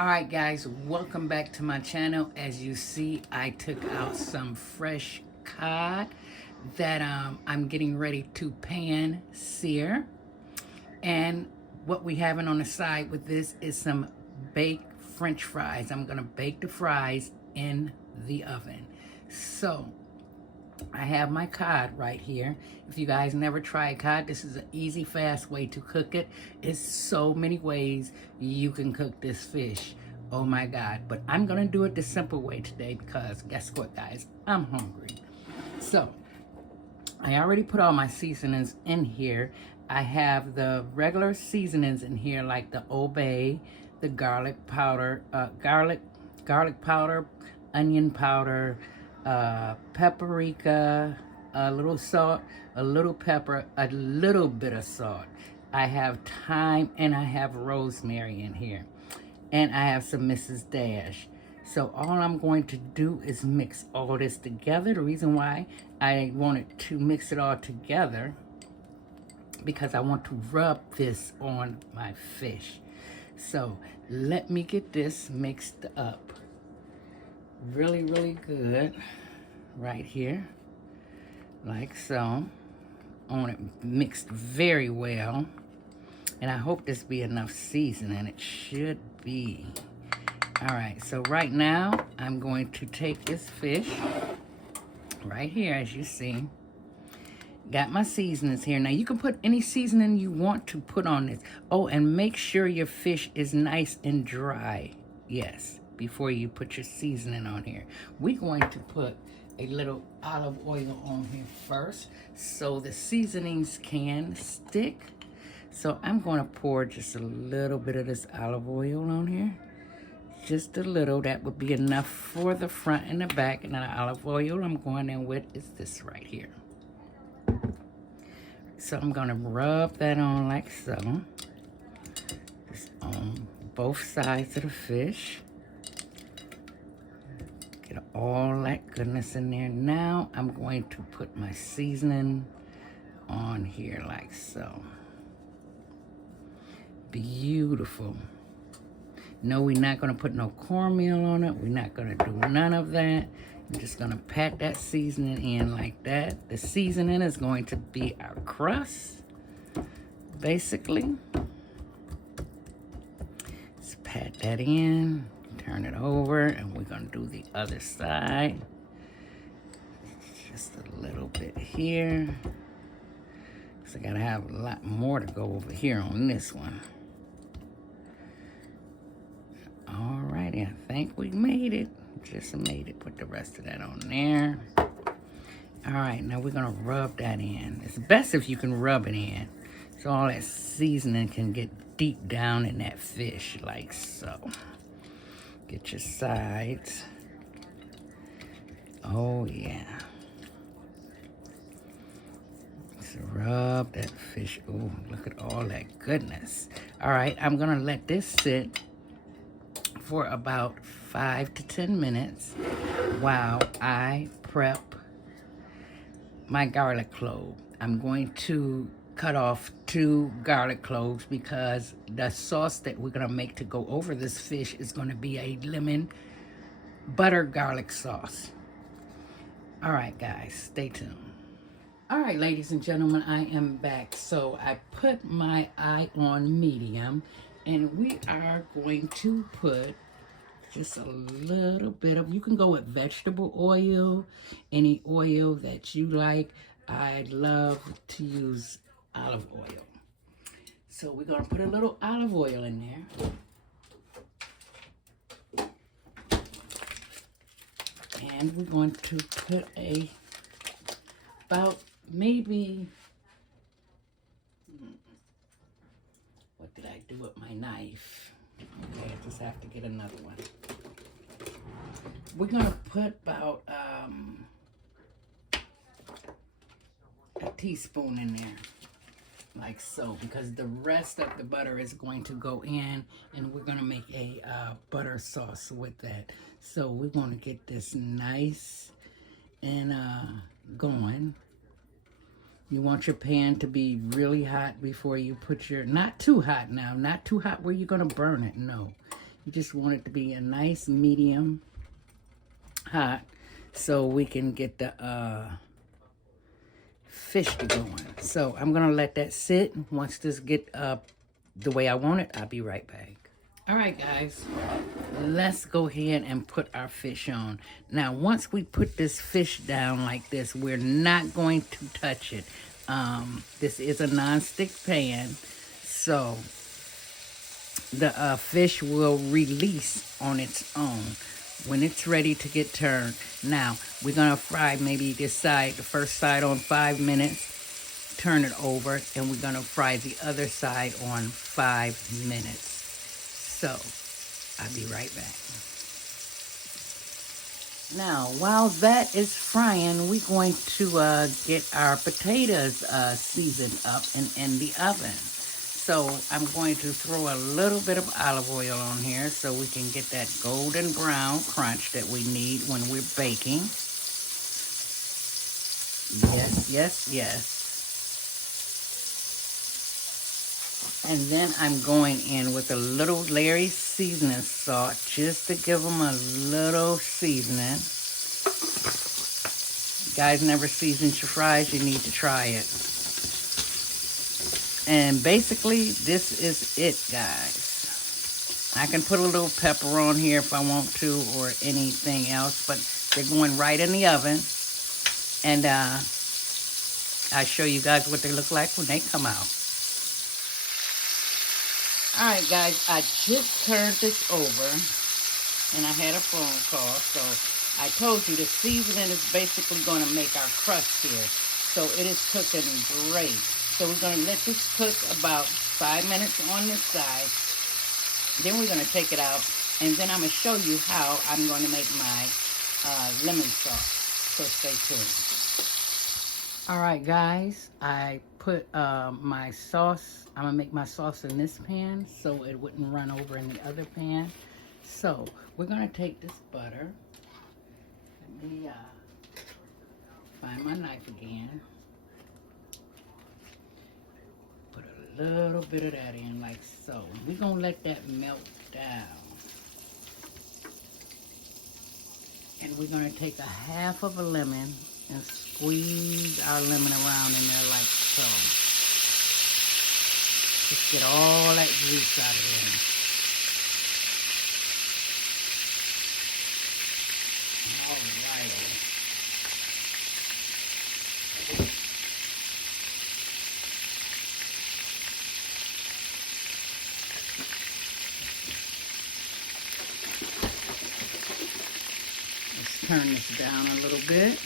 All right, guys, welcome back to my channel. As you see, I took out some fresh cod that I'm getting ready to pan sear. And what we having on the side with this is some baked French fries. I'm gonna bake the fries in the oven. So I have my cod right here. If you guys never tried cod, this is an easy, fast way to cook it. It's so many ways you can cook this fish. Oh my God. But I'm gonna do it the simple way today because guess what, guys? I'm hungry. So I already put all my seasonings in here. I have the regular seasonings in here like the Old Bay, the garlic powder, garlic powder, onion powder, paprika, a little salt, a little pepper, a little bit of salt. I have thyme and I have rosemary in here. And I have some Mrs. Dash. So all I'm going to do is mix all this together. The reason why I wanted to mix it all together because I want to rub this on my fish. So let me get this mixed up really, really good right here, like so. I want it mixed very well. And I hope this be enough seasoning. It should be. All right, so right now, I'm going to take this fish right here, as you see. Got my seasonings here. Now, you can put any seasoning you want to put on this. Oh, and make sure your fish is nice and dry. Yes, before you put your seasoning on here. We're going to put a little olive oil on here first so the seasonings can stick. So I'm going to pour just a little bit of this olive oil on here. Just a little. That would be enough for the front and the back. And then the olive oil I'm going in with is this right here. So I'm going to rub that on like so. Just on both sides of the fish. Get all that goodness in there. Now I'm going to put my seasoning on here like so. Beautiful. No, we're not going to put no cornmeal on it. We're not going to do none of that. I'm just going to pat that seasoning in like that. The seasoning is going to be our crust, basically. Just pat that in, turn it over, and we're going to do the other side. Just a little bit here. So I got to have a lot more to go over here on this one. Alrighty, I think we made it. Just made it. Put the rest of that on there. Alright, now we're going to rub that in. It's best if you can rub it in. So all that seasoning can get deep down in that fish, like so. Get your sides. Oh, yeah. Just rub that fish. Oh, look at all that goodness. Alright, I'm going to let this sit for about 5 to 10 minutes while I prep my garlic clove. I'm going to cut off 2 garlic cloves because the sauce that we're going to make to go over this fish is going to be a lemon butter garlic sauce. All right, guys, stay tuned. All right, ladies and gentlemen, I am back. So I put my eye on medium. And we are going to put just a little bit of, you can go with vegetable oil, any oil that you like. I love to use olive oil. So we're going to put a little olive oil in there. And we're going to put about maybe, what did I do with my knife? Okay, I just have to get another one. We're gonna put about a teaspoon in there, like so, because the rest of the butter is going to go in, and we're gonna make a butter sauce with that. So we're gonna get this nice and going. You want your pan to be really hot before you put your, not too hot now, not too hot where you're gonna burn it, no. You just want it to be a nice medium hot so we can get the fish going. So I'm gonna let that sit. Once this get the way I want it, I'll be right back. All right, guys, let's go ahead and put our fish on. Now, once we put this fish down like this, we're not going to touch it. This is a non-stick pan, so the fish will release on its own when it's ready to get turned. Now, we're gonna fry maybe this side, the first side on 5 minutes, turn it over, and we're gonna fry the other side on 5 minutes. So, I'll be right back. Now, while that is frying, we're going to get our potatoes seasoned up and in the oven. So, I'm going to throw a little bit of olive oil on here so we can get that golden brown crunch that we need when we're baking. Yes, yes, yes. And then I'm going in with a little Larry's seasoning salt just to give them a little seasoning. You guys never seasoned your fries, you need to try it. And basically, this is it, guys. I can put a little pepper on here if I want to or anything else, but they're going right in the oven. And I'll show you guys what they look like when they come out. Alright guys, I just turned this over and I had a phone call, so I told you the seasoning is basically going to make our crust here. So it is cooking great. So we're going to let this cook about 5 minutes on this side. Then we're going to take it out, and then I'm going to show you how I'm going to make my lemon sauce. So stay tuned. Alright guys, I put my sauce. I'm going to make my sauce in this pan so it wouldn't run over in the other pan. So, we're going to take this butter. Let me find my knife again. Put a little bit of that in like so. We're going to let that melt down. And we're going to take a half of a lemon and squeeze our lemon around in there like so. Just get all that juice out of there. All right. Let's turn this down a little bit.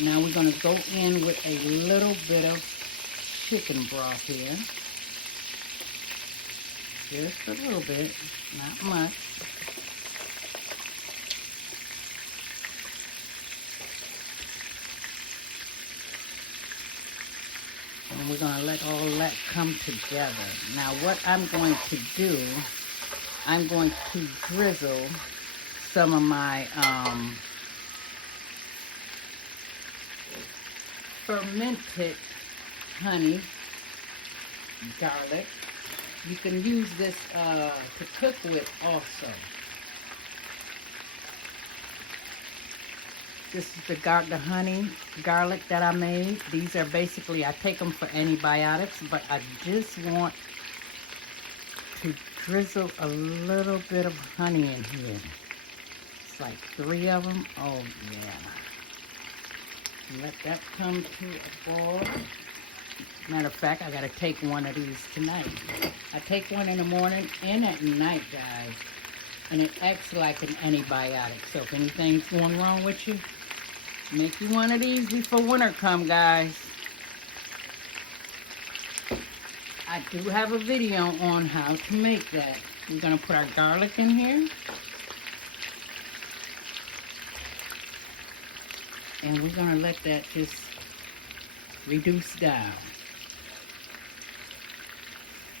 Now we're going to go in with a little bit of chicken broth here. Just a little bit, not much. And we're going to let all that come together. Now what I'm going to do, I'm going to drizzle some of my fermented honey, garlic. You can use this to cook with also. This is the honey garlic that I made. These are basically, I take them for antibiotics, but I just want to drizzle a little bit of honey in here. It's like 3 of them. Oh yeah. Let that come to a boil. Matter of fact, I gotta take one of these tonight. I take one in the morning and at night, guys. And it acts like an antibiotic. So if anything's going wrong with you, make you one of these before winter come, guys. I do have a video on how to make that. We're gonna put our garlic in here. And we're gonna let that just reduce down.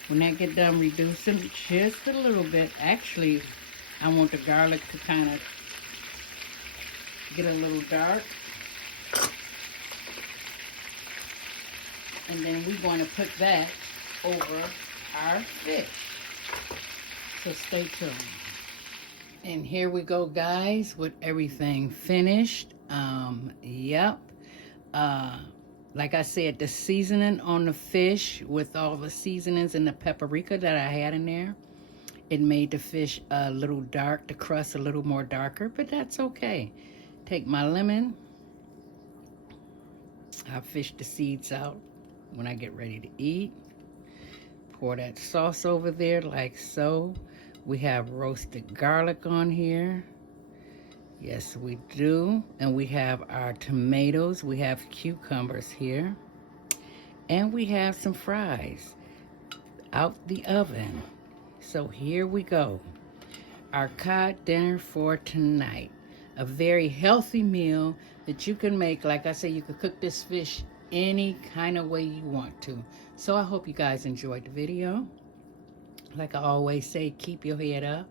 When that get done reducing just a little bit, actually, I want the garlic to kind of get a little dark. And then we're going to put that over our fish. So stay tuned. And here we go, guys, with everything finished. Yep. Uh, like I said, the seasoning on the fish with all the seasonings and the paprika that I had in there, it made the fish a little dark, the crust a little more darker, but that's okay. Take my lemon. I fish the seeds out when I get ready to eat. Pour that sauce over there like so. We have roasted garlic on here. Yes, we do. And we have our tomatoes. We have cucumbers here. And we have some fries out the oven. So here we go. Our cod dinner for tonight. A very healthy meal that you can make. Like I said, you could cook this fish any kind of way you want to. So I hope you guys enjoyed the video. Like I always say, keep your head up,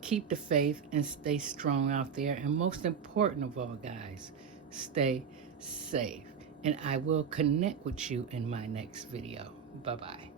keep the faith, and stay strong out there. And most important of all, guys, stay safe. And I will connect with you in my next video. Bye-bye.